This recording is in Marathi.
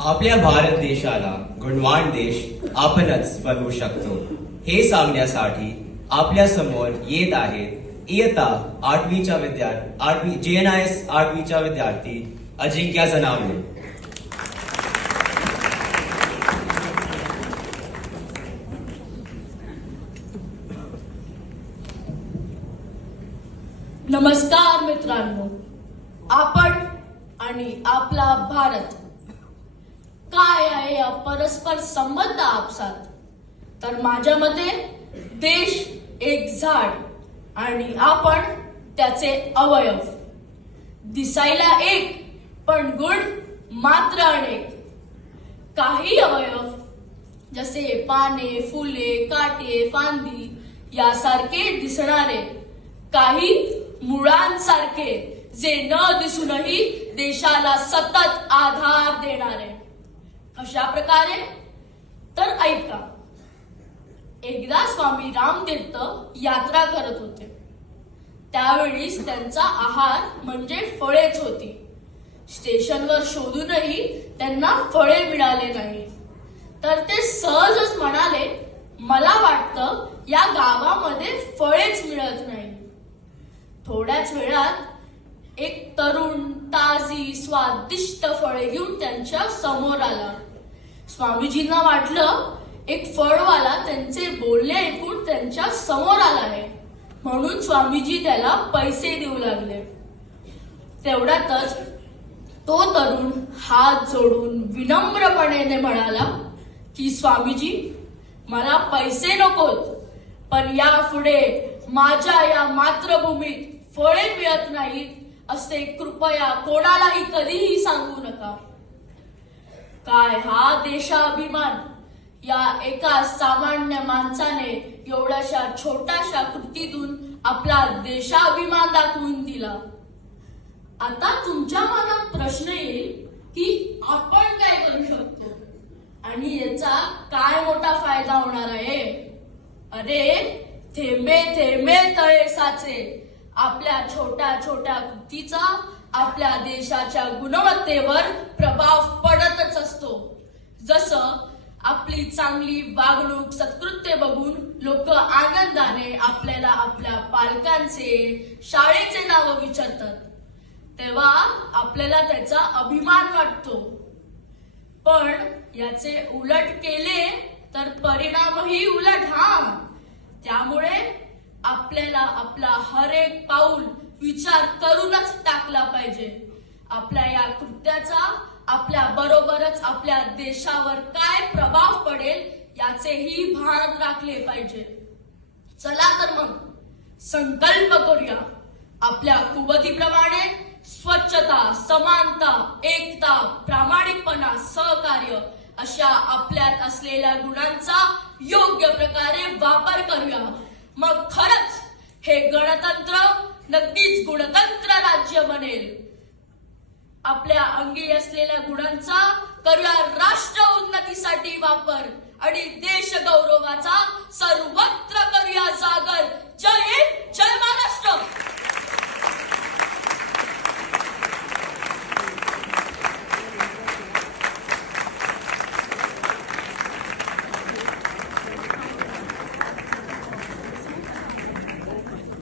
आपल्या भारत देशाला गुणवान देश आपणच बनवू शकतो. हे सांगण्यासाठी आपल्यासमोर येत आहेत इयता आठवीच्या विद्यार्थी आठवी जे एन आय एस आठवीच्या विद्यार्थी अजिंक्या जनावले नमस्कार मित्रांनो. आपण आणि आपला भारत काय आहे या परस्पर संबंध आपसात? तर माझ्या मते देश एक झाड आणि आपण त्याचे अवयव. दिसायला एक पण गुण मात्र अनेक. काही अवयव जसे पाने फुले काटे फांदी यासारखे दिसणारे. काही मुळांसारखे जे न दिसूनही देशाला सतत आधार देणारे. अशा प्रकारे? तर ऐका. एकदा स्वामी रामतीर्थ यात्रा करत होते. त्यावेळीच त्यांचा आहार म्हणजे फळेच होती. स्टेशनवर शोधूनही त्यांना फळे मिळाले नाही. तर ते सहजच म्हणाले मला वाटतं या गावामध्ये फळेच मिळत नाही. थोड्याच वेळात एक तरुण ताजी स्वादिष्ट फळे घेऊन त्यांच्यासमोर आला. स्वामीजींना वाटलं एक फळवाला त्यांचे बोलणे ऐकून त्यांच्यासमोर आला आहे. म्हणून स्वामीजी त्याला पैसे देऊ लागले. तेवढ्यातच तो तरुण हात जोडून विनम्रपणे म्हणाला की स्वामीजी मला पैसे नकोत पण यापुढे माझ्या या मातृभूमीत फळे मिळत नाहीत असे कृपया कोणालाही कधीही सांगू नका. काय हा देशाभिमान? या एका सामान्य माणसाने एवढ्याशा छोट्याशा कृतीतून आपला देशाभिमान दाखवून दिला. आता तुमच्या मनात प्रश्न येईल की आपण काय करू शकतो? आणि याचा काय मोठा फायदा होणार आहे? अरे थेंबे थेंबे तळे साचे. आपल्या छोट्या छोट्या कृतीचा आपल्या देशाच्या गुणवत्तेवर प्रभाव पडतच असतो. जसं आपली चांगली वागणूक सत्कृत्य बघून लोक आनंदाने आपल्याला आपल्या पालकांचे शाळेचे नाव विचारतात. तेव्हा आपल्याला त्याचा अभिमान वाटतो. पण याचे उलट केले तर परिणामही उलट हा. त्यामुळे आपल्याला आपला हरेक पाऊल विचार करूनच टाकला पाहिजे. आपल्या या कृत्याचा आपल्या बरोबरच आपल्या देशावर काय प्रभाव पडेल याचेही भान राखले पाहिजे. चला तर मग संकल्प करूया. आपल्या कुवतीप्रमाणे स्वच्छता समानता एकता प्रामाणिकपणा सहकार्य अशा आपल्यात असलेल्या गुणांचा योग्य प्रकारे वापर करूया. मग खरंच हे गणतंत्र नक्कीच गुणतंत्र राज्य बनेल. आपल्या अंगी असलेल्या गुणांचा करूया राष्ट्र उन्नतीसाठी वापर आणि देश गौरवाचा सर्वत्र करूया जागर जय हिंद जय महाराष्ट्र!